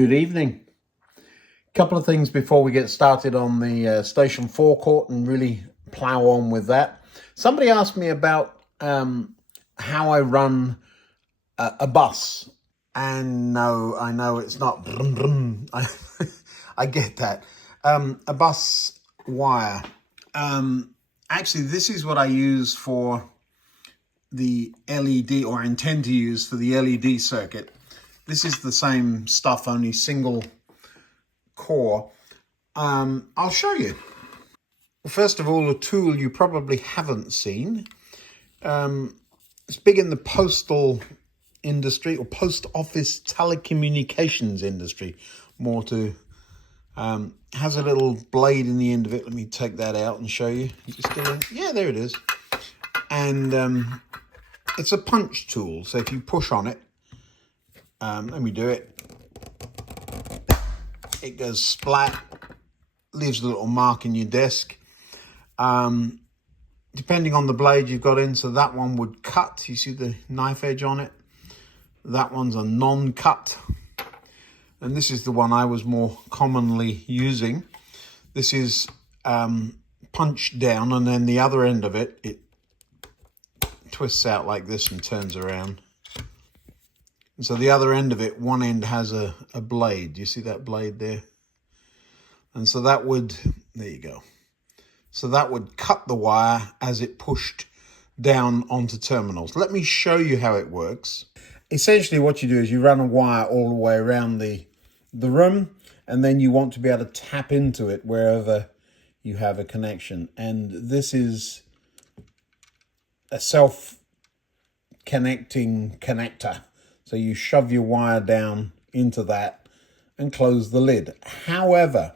Good evening. Couple of things before we get started on the station forecourt and really plow on with that. Somebody asked me about how I run a bus. And no, I know it's not brum, brum. I get that. A bus wire. Actually, this is what I use for the LED, or intend to use for the LED circuit. This is the same stuff, only single core. I'll show you. First of all, a tool you probably haven't seen. It's big in the postal industry, or post office telecommunications industry. More to, has a little blade in the end of it. Let me take that out and show you. Is it still in? Yeah, there it is. And it's a punch tool. So if you push on it, let me do it. It goes splat, leaves a little mark in your desk. Depending on the blade you've got in, so that one would cut. You see the knife edge on it? That one's a non-cut. And this is the one I was more commonly using. This is punched down, and then the other end of it, it twists out like this and turns around. And so the other end of it, one end has a blade. You see that blade there? And so that would, there you go. So that would cut the wire as it pushed down onto terminals. Let me show you how it works. Essentially what you do is you run a wire all the way around the room, and then you want to be able to tap into it wherever you have a connection. And this is a self-connecting connector. So you shove your wire down into that and close the lid. However,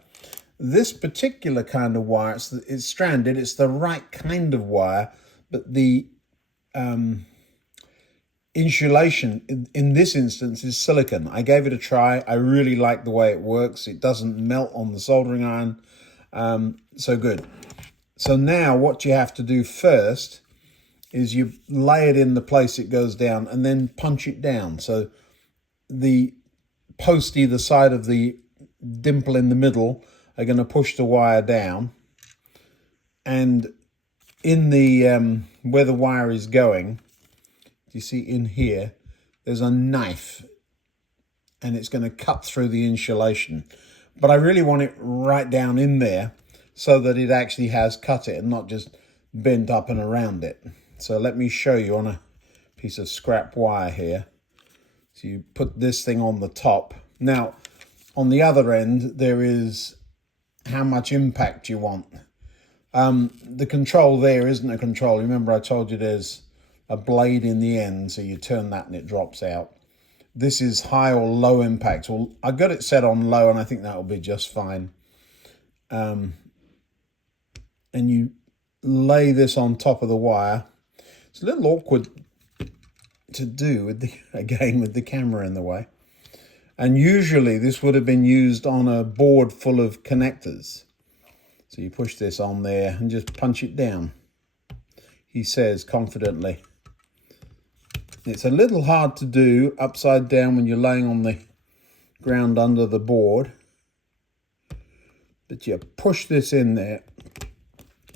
this particular kind of wire, it's stranded, it's the right kind of wire, but the insulation in this instance is silicon. I gave it a try. I really like the way it works. It doesn't melt on the soldering iron. So good. So now what you have to do first is you lay it in the place it goes down and then punch it down. So the post either side of the dimple in the middle are going to push the wire down. And in the where the wire is going, you see in here, there's a knife, and it's going to cut through the insulation. But I really want it right down in there so that it actually has cut it and not just bent up and around it. So let me show you on a piece of scrap wire here. So you put this thing on the top. Now, on the other end, there is how much impact you want. The control there isn't a control. Remember I told you there's a blade in the end, so you turn that and it drops out. This is high or low impact. Well, I got it set on low, and I think that will be just fine. And you lay this on top of the wire. It's a little awkward to do with the camera in the way. And usually this would have been used on a board full of connectors. So you push this on there and just punch it down. He says confidently. It's a little hard to do upside down when you're laying on the ground under the board. But you push this in there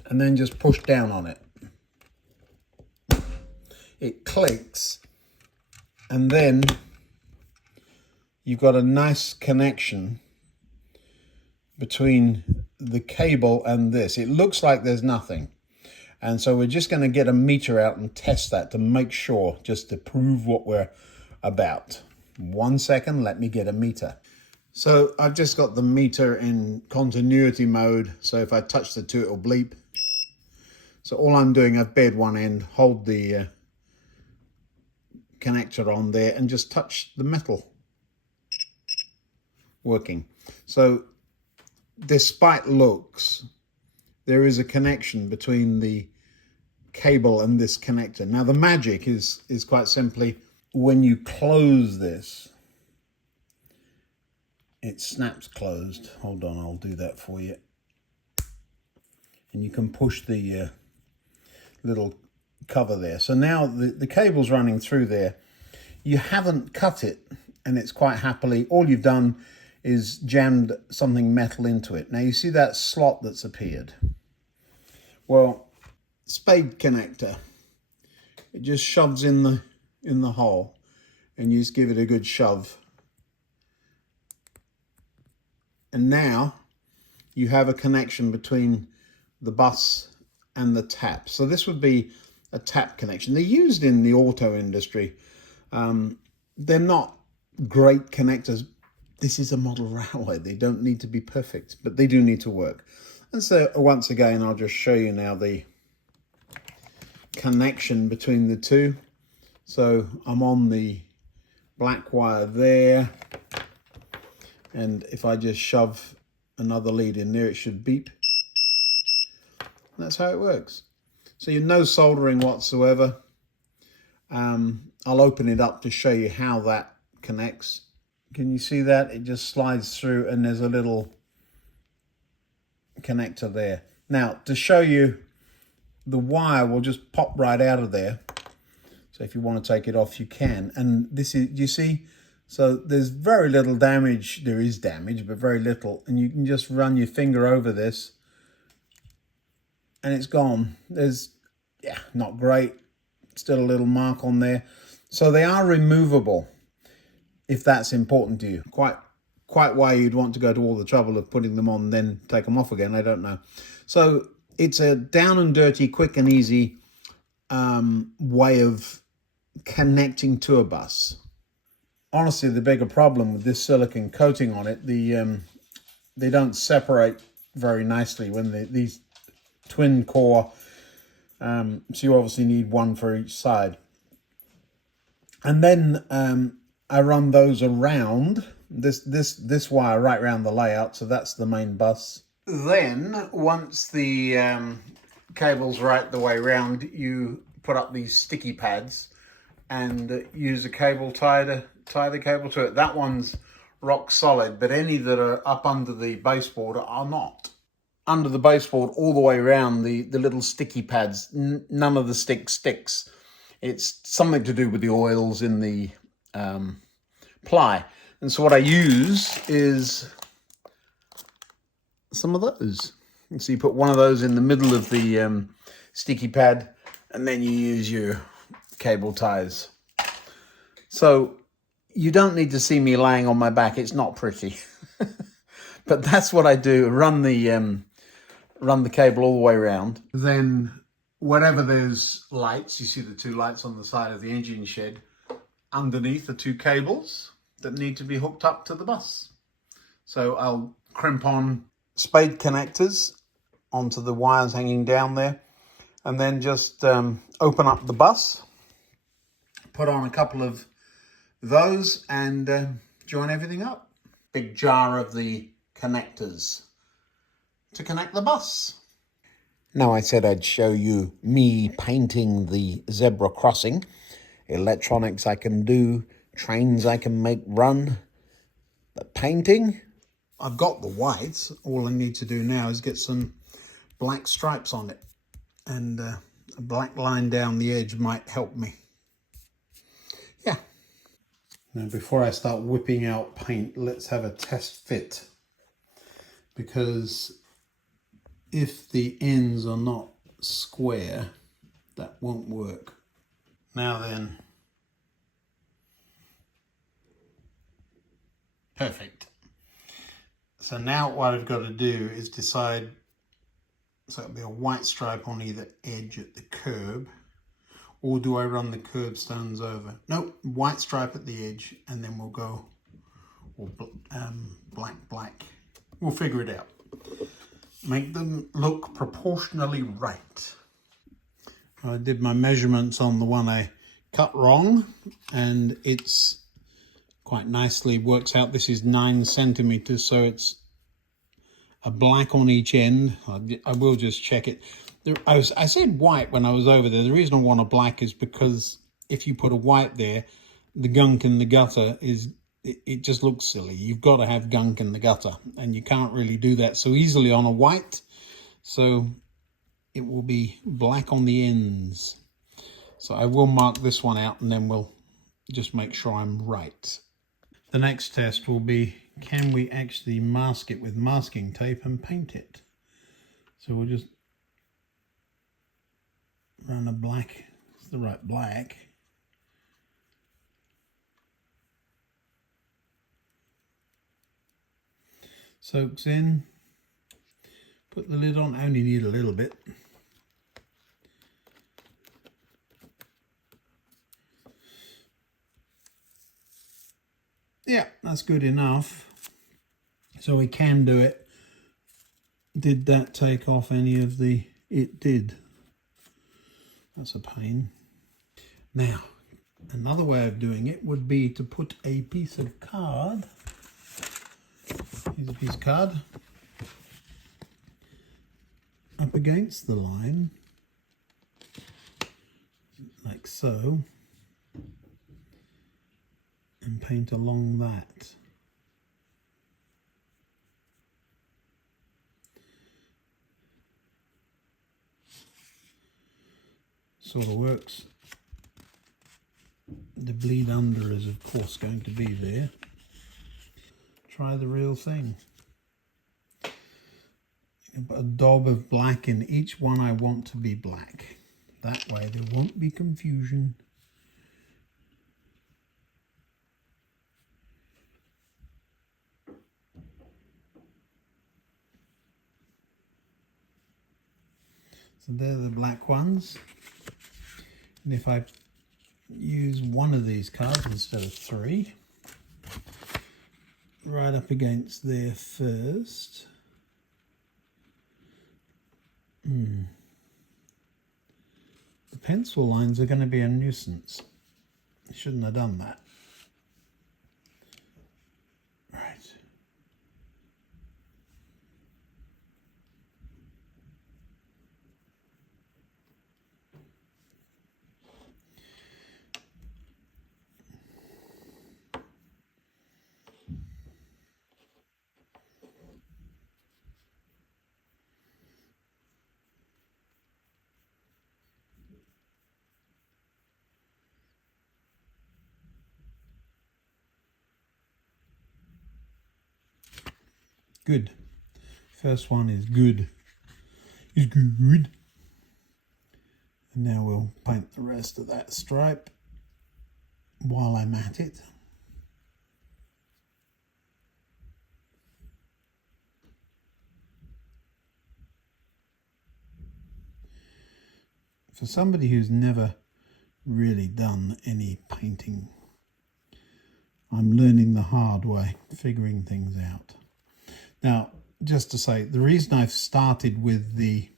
and then just push down on it. It clicks, and then you've got a nice connection between the cable and this. It looks like there's nothing. And so we're just going to get a meter out and test that to make sure, just to prove what we're about. 1 second, let me get a meter. So I've just got the meter in continuity mode. So if I touch the two, it'll bleep. So all I'm doing, I've bared one end, hold the connector on there and just touch the metal. Working. So despite looks, there is a connection between the cable and this connector. Now the magic is quite simply, when you close this, it snaps closed. Hold on, I'll do that for you. And you can push the little cover there. So now the cable's running through there. You haven't cut it, and it's quite happily, all you've done is jammed something metal into it. Now you see that slot that's appeared? Well, spade connector, it just shoves in the hole, and you just give it a good shove. And now you have a connection between the bus and the tap. So this would be a tap connection. They're used in the auto industry. They're not great connectors. This is a model railway. They don't need to be perfect, but they do need to work. And so once again, I'll just show you now the connection between the two. So I'm on the black wire there, and if I just shove another lead in there, it should beep. That's how it works. So you're no soldering whatsoever. I'll open it up to show you how that connects. Can you see that? It just slides through, and there's a little connector there. Now, to show you, the wire will just pop right out of there. So if you want to take it off, you can. And this is, you see, so there's very little damage. There is damage, but very little. And you can just run your finger over this, and it's gone. There's, yeah, not great. Still a little mark on there. So they are removable, if that's important to you. Quite why you'd want to go to all the trouble of putting them on, then take them off again, I don't know. So it's a down and dirty, quick and easy way of connecting to a bus. Honestly, the bigger problem with this silicone coating on it, they don't separate very nicely when these twin core, so you obviously need one for each side. And then I run those around this wire right around the layout, so that's the main bus. Then once the cable's right the way around, you put up these sticky pads and use a cable tie the cable to it. That one's rock solid, but any that are up under the baseboard are not. Under the baseboard all the way around, the little sticky pads, none of the sticks. It's something to do with the oils in the ply. And so what I use is some of those. And so you put one of those in the middle of the sticky pad, and then you use your cable ties. So you don't need to see me laying on my back. It's not pretty. But that's what I do. Run the cable all the way around. Then wherever there's lights, you see the two lights on the side of the engine shed, underneath the two cables that need to be hooked up to the bus. So I'll crimp on spade connectors onto the wires hanging down there, and then just open up the bus, put on a couple of those, and join everything up. Big jar of the connectors to connect the bus. Now, I said I'd show you me painting the zebra crossing. Electronics I can do, trains I can make run, but painting, I've got the whites. All I need to do now is get some black stripes on it, and a black line down the edge might help me. Yeah. Now, before I start whipping out paint, let's have a test fit, because if the ends are not square, that won't work. Now then, perfect. So now what I've got to do is decide, so it'll be a white stripe on either edge at the curb, or do I run the curbstones over? Nope, white stripe at the edge, and then we'll go black. We'll figure it out. Make them look proportionally right. I did my measurements on the one I cut wrong, and it's quite nicely works out. This is 9 centimeters, so it's a black on each end. I will just check it. I said white when I was over there. The reason I want a black is because if you put a white there, the gunk in the gutter it just looks silly. You've got to have gunk in the gutter, and you can't really do that so easily on a white. So it will be black on the ends. So I will mark this one out, and then we'll just make sure I'm right. The next test will be, can we actually mask it with masking tape and paint it? So we'll just run a black, it's the right black. Soaks in, put the lid on, I only need a little bit. Yeah, that's good enough. So we can do it. Did that take off any of the... It did. That's a pain. Now, another way of doing it would be to put a piece of card. Here's a piece of card. Up against the line. Like so. And paint along that. Sort of works. The bleed under is of course going to be there. Try the real thing. Put a daub of black in each one I want to be black. That way there won't be confusion. So they're the black ones. And if I use one of these cards instead of three, right up against there first. The pencil lines are going to be a nuisance. I shouldn't have done that. Right. Good. First one is good. Is good. And now we'll paint the rest of that stripe while I'm at it. For somebody who's never really done any painting, I'm learning the hard way, figuring things out. Now, just to say, the reason I've started with the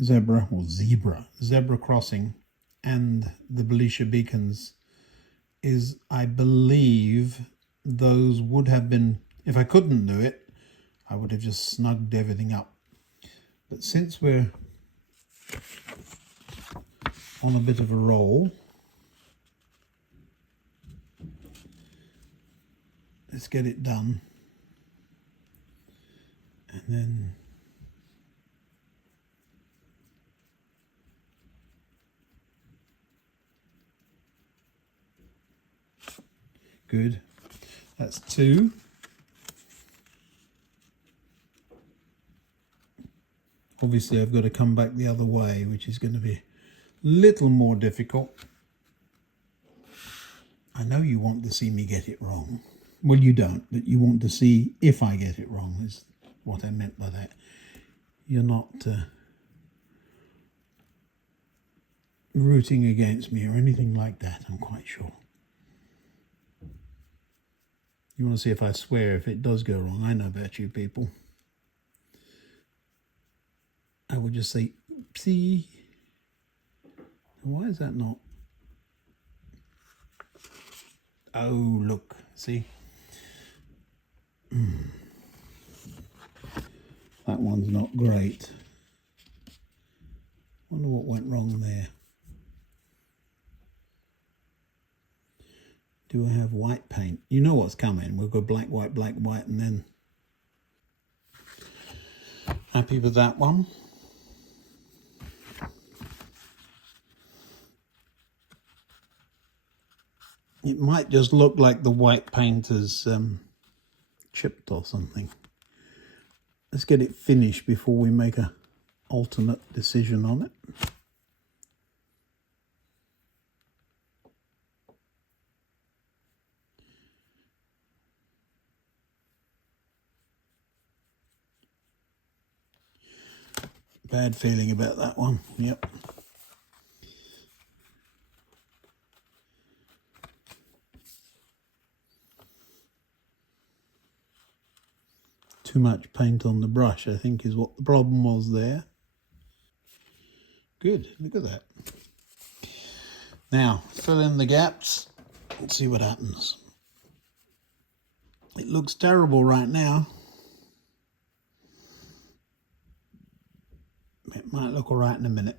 zebra crossing and the Belisha beacons is I believe those would have been, if I couldn't do it, I would have just snugged everything up. But since we're on a bit of a roll, let's get it done. And then good. That's two. Obviously I've got to come back the other way, which is going to be a little more difficult. I know you want to see me get it wrong. Well, you don't, but you want to see if I get it wrong is what I meant by that. You're not rooting against me or anything like that, I'm quite sure. You want to see if I swear if it does go wrong. I know about you people. I would just say, oopsie. Why is that not? Oh, look, see? That one's not great. Wonder what went wrong there. Do I have white paint? You know what's coming. We'll go black, white, and then... Happy with that one. It might just look like the white paint has chipped or something. Let's get it finished before we make a ultimate decision on it. Bad feeling about that one. Yep. Too much paint on the brush, I think, is what the problem was there. Good, look at that. Now, fill in the gaps. Let's see what happens. It looks terrible right now. It might look all right in a minute.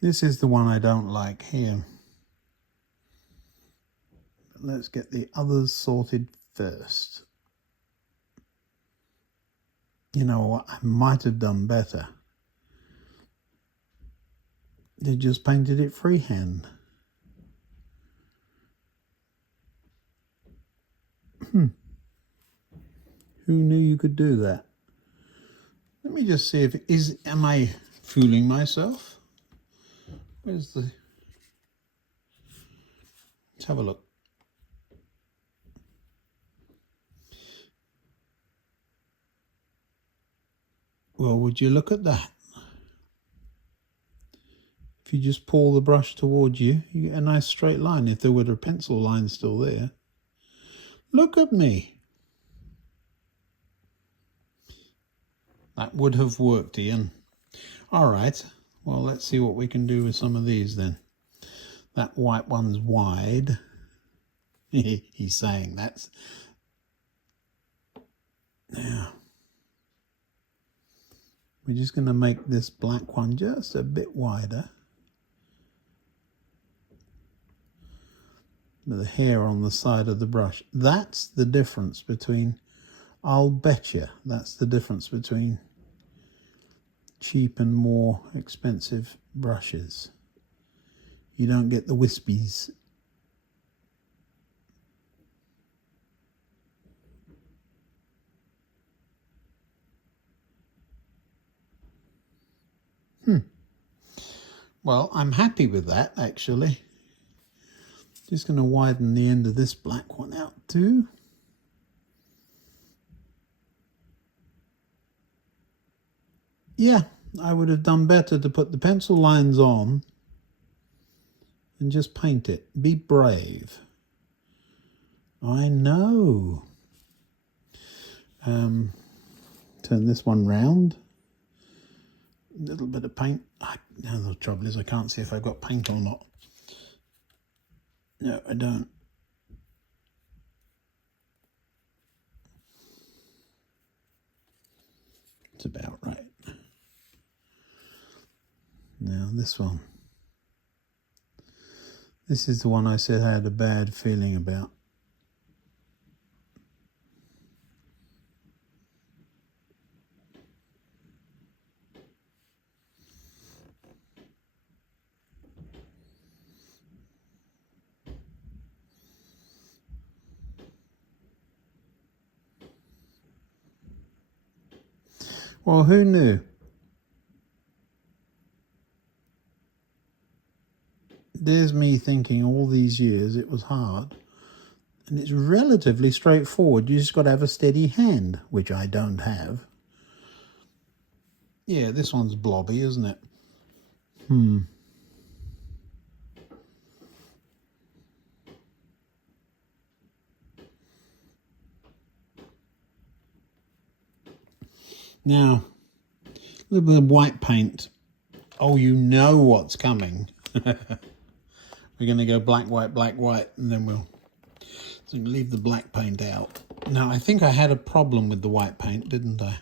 This is the one I don't like here. But let's get the others sorted first. You know what, I might have done better. They just painted it freehand. Who knew you could do that? Let me just see if it is, am I fooling myself? Where's the, let's have a look. Well, would you look at that? If you just pull the brush towards you, you get a nice straight line. If there were a pencil line still there. Look at me. That would have worked, Ian. All right. Well, let's see what we can do with some of these then. That white one's wide. He's saying that's... Now, we're just going to make this black one just a bit wider. With the hair on the side of the brush. That's the difference between... I'll bet you that's the difference between cheap and more expensive brushes. You don't get the wispies. Well, I'm happy with that, actually. Just going to widen the end of this black one out too. Yeah, I would have done better to put the pencil lines on and just paint it. Be brave. I know. Turn this one round. A little bit of paint. Now the trouble is I can't see if I've got paint or not. No, I don't. It's about right. Now this one. This is the one I said I had a bad feeling about. Well, who knew? There's me thinking all these years it was hard. And it's relatively straightforward. You just got to have a steady hand, which I don't have. Yeah, this one's blobby, isn't it? Now, little bit of white paint. Oh, you know what's coming. We're going to go black, white, and then we'll leave the black paint out. Now, I think I had a problem with the white paint, didn't I?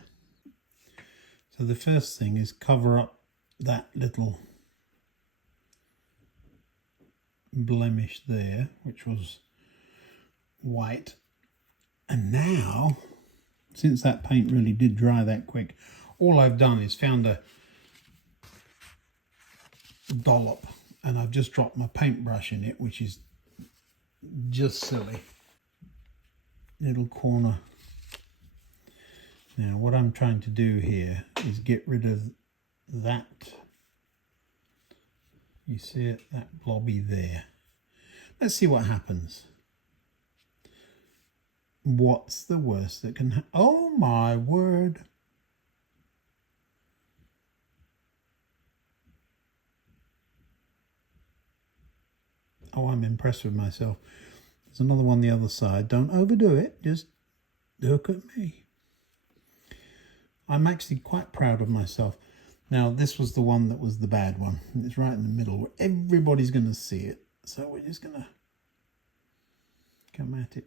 So the first thing is cover up that little blemish there, which was white. And now, since that paint really did dry that quick, all I've done is found a dollop, and I've just dropped my paintbrush in it, which is just silly. Little corner. Now what I'm trying to do here is get rid of that, you see it, that blobby there. Let's see what happens. What's the worst that can happen? Oh my word. Oh, I'm impressed with myself. There's another one the other side. Don't overdo it. Just look at me. I'm actually quite proud of myself. Now, this was the one that was the bad one. It's right in the middle where everybody's going to see it. So we're just going to come at it.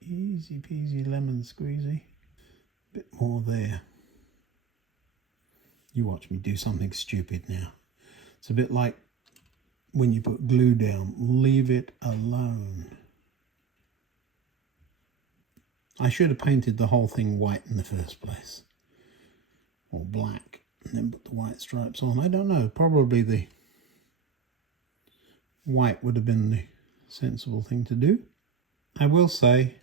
Easy peasy lemon squeezy. Bit more there. You watch me do something stupid now. It's a bit like when you put glue down. Leave it alone. I should have painted the whole thing white in the first place, or black, and then put the white stripes on. I don't know, probably the white would have been the sensible thing to do. I will say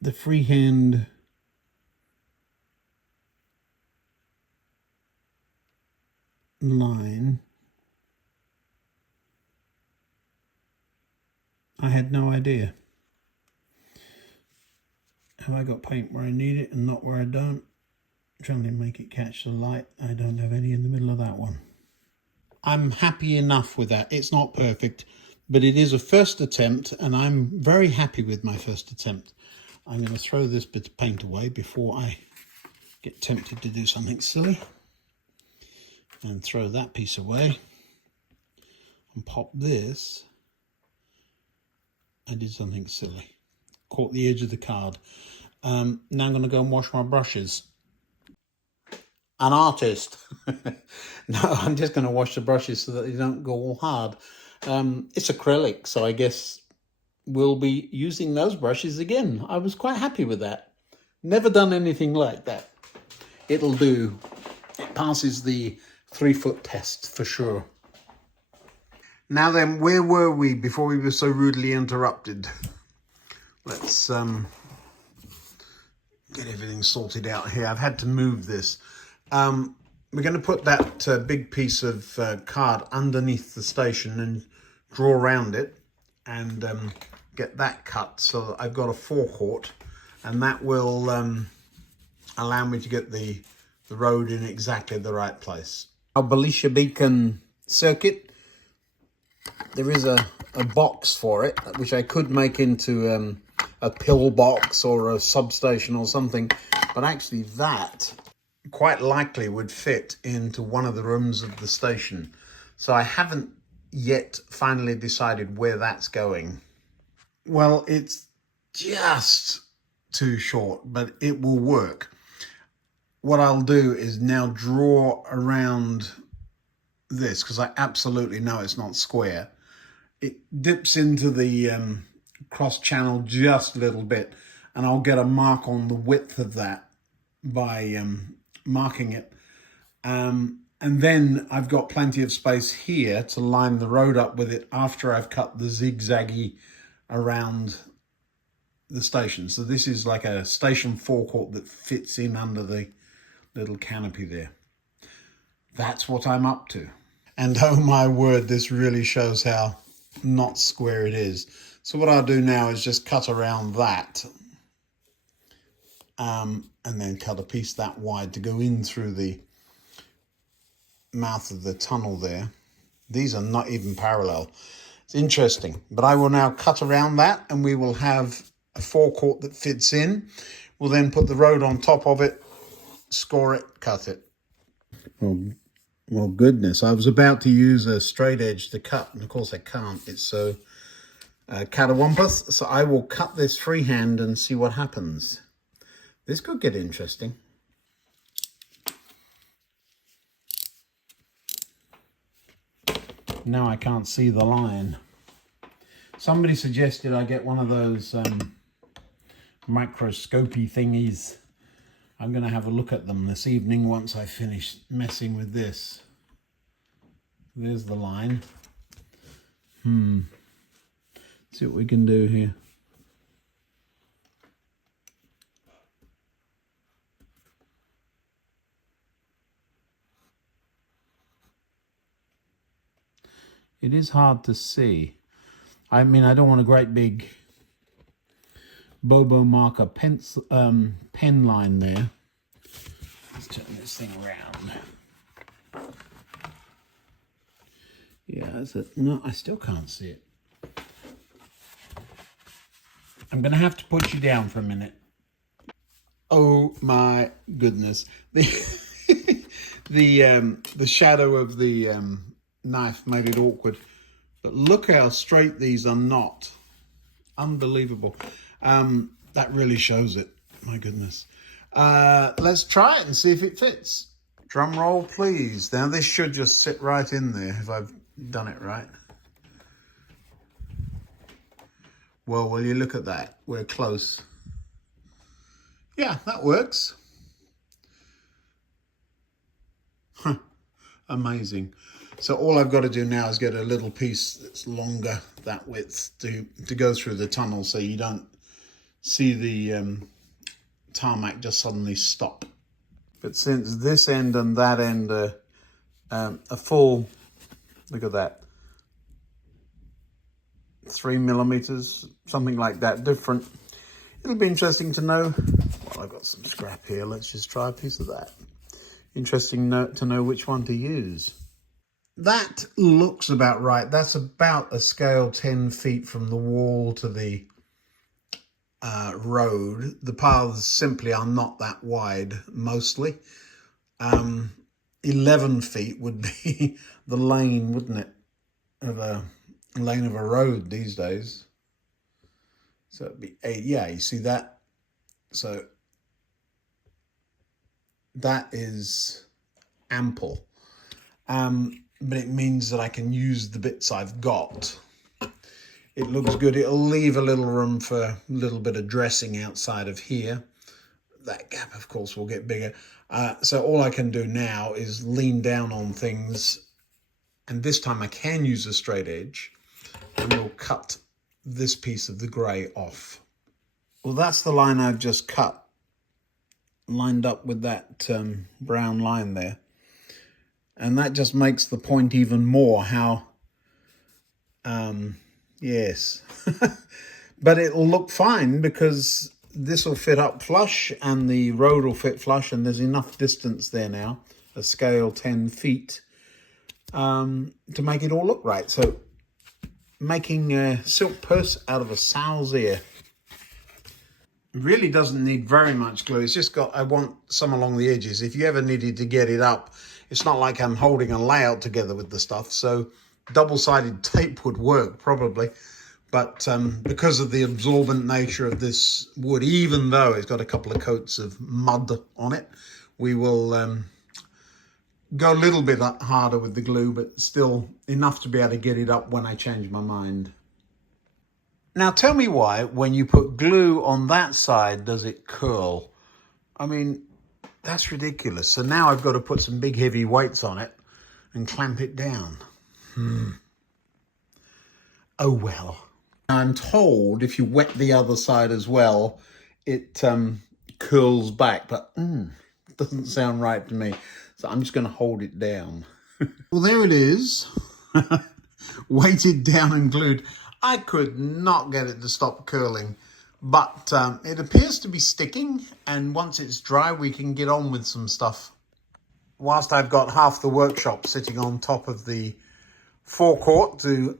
the freehand line, I had no idea. Have I got paint where I need it and not where I don't? I'm trying to make it catch the light. I don't have any in the middle of that one. I'm happy enough with that. It's not perfect, but it is a first attempt, and I'm very happy with my first attempt. I'm going to throw this bit of paint away before I get tempted to do something silly. And throw that piece away. And pop this. I did something silly. Caught the edge of the card. Now I'm going to go and wash my brushes. An artist. No, I'm just going to wash the brushes so that they don't go all hard. It's acrylic, so I guess we'll be using those brushes again. I was quite happy with that. Never done anything like that. It'll do. It passes the 3-foot test for sure. Now then, where were we before we were so rudely interrupted? Let's get everything sorted out here. I've had to move this. We're going to put that big piece of card underneath the station and draw around it and get that cut so that I've got a forecourt, and that will allow me to get the road in exactly the right place. Our Belisha Beacon circuit, there is a box for it, which I could make into a pillbox or a substation or something, but actually that quite likely would fit into one of the rooms of the station. So I haven't yet finally decided where that's going. Well, it's just too short, but it will work. What I'll do is now draw around this, because I absolutely know it's not square. It dips into the cross channel just a little bit, and I'll get a mark on the width of that by marking it. And then I've got plenty of space here to line the road up with it after I've cut the zigzaggy around the station. So this is like a station forecourt that fits in under the little canopy there. That's what I'm up to. And oh my word, this really shows how not square it is. So what I'll do now is just cut around that and then cut a piece that wide to go in through the mouth of the tunnel there. These are not even parallel. It's interesting, but I will now cut around that and we will have a forecourt that fits in. We'll then put the road on top of it score it, cut it. Well, goodness, I was about to use a straight edge to cut, and of course I can't. It's so catawampus, so I will cut this freehand and see what happens. This could get interesting. Now I can't see the line. Somebody suggested I get one of those microscopy thingies. I'm going to have a look at them this evening once I finish messing with this. There's the line. See what we can do here. It is hard to see. I mean, I don't want a great big Bobo marker pen line there. Let's turn this thing around. Yeah, that's it. No, I still can't see it. I'm going to have to put you down for a minute. Oh my goodness. The shadow of the knife made it awkward. But look how straight these are not. Unbelievable. That really shows it. My goodness. Let's try it and see if it fits. Drum roll, please. Now this should just sit right in there if I've done it right. Well, will you look at that? We're close. Yeah, that works. Huh. Amazing. So all I've got to do now is get a little piece that's longer, that width, to go through the tunnel so you don't see the tarmac just suddenly stop. But since this end and that end are a full, look at that, 3 millimeters, something like that, different. It'll be interesting to know. Well, I've got some scrap here. Let's just try a piece of that. Interesting to know which one to use. That looks about right. That's about a scale 10 feet from the wall to the road. The paths simply are not that wide, mostly. 11 feet would be the lane, wouldn't it, of a lane of a road these days. So it'd be 8. Yeah, you see that? So that is ample. But it means that I can use the bits I've got. It looks good. It'll leave a little room for a little bit of dressing outside of here. That gap, of course, will get bigger. So all I can do now is lean down on things. And this time I can use a straight edge. And we'll cut this piece of the grey off. Well, that's the line I've just cut. Lined up with that brown line there. And that just makes the point even more how, yes. But it'll look fine because this will fit up flush and the road will fit flush and there's enough distance there now, a scale 10 feet, to make it all look right. So making a silk purse out of a sow's ear. It really doesn't need very much glue. It's just got, I want some along the edges. If you ever needed to get it up, it's not like I'm holding a layout together with the stuff. So double-sided tape would work probably. But because of the absorbent nature of this wood, even though it's got a couple of coats of mud on it, we will go a little bit harder with the glue, but still enough to be able to get it up when I change my mind. Now tell me why, when you put glue on that side, does it curl? I mean, that's ridiculous. So now I've got to put some big heavy weights on it and clamp it down. Oh well. I'm told if you wet the other side as well, it curls back, but it doesn't sound right to me. So I'm just going to hold it down. Well, there it is. Weighted down and glued. I could not get it to stop curling, but it appears to be sticking, and once it's dry, we can get on with some stuff. Whilst I've got half the workshop sitting on top of the forecourt to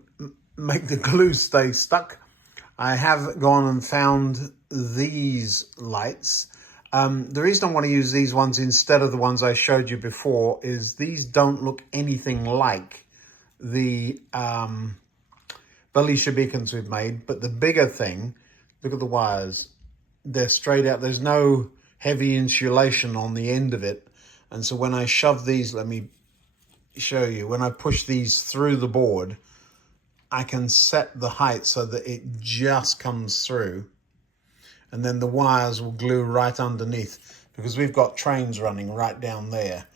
make the glue stay stuck, I have gone and found these lights. The reason I want to use these ones instead of the ones I showed you before is these don't look anything like the Belisha beacons we've made. But the bigger thing, look at the wires. They're straight out. There's no heavy insulation on the end of it. And so when I shove these, let me show you. When I push these through the board, I can set the height so that it just comes through. And then the wires will glue right underneath because we've got trains running right down there.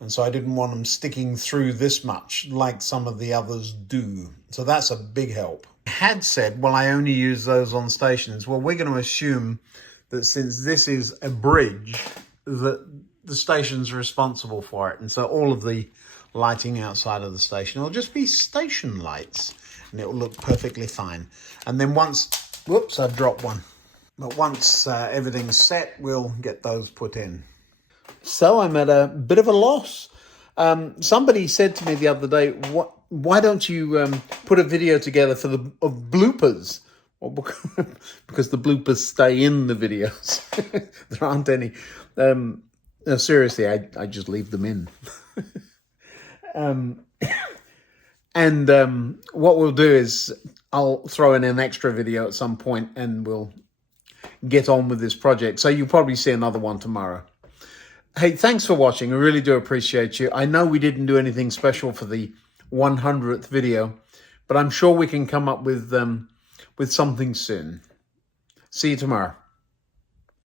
And so I didn't want them sticking through this much like some of the others do. So that's a big help. I had said, well, I only use those on stations. Well, we're going to assume that since this is a bridge, that the station's responsible for it. And so all of the lighting outside of the station will just be station lights and it will look perfectly fine. And then once, whoops, I've dropped one. But once everything's set, we'll get those put in. So I'm at a bit of a loss. Somebody said to me the other day, why don't you put a video together of bloopers? Well, because the bloopers stay in the videos. There aren't any. No, seriously, I just leave them in. What we'll do is I'll throw in an extra video at some point and we'll get on with this project. So you'll probably see another one tomorrow. Hey, thanks for watching. I really do appreciate you. I know we didn't do anything special for the 100th video, but I'm sure we can come up with something soon. See you tomorrow.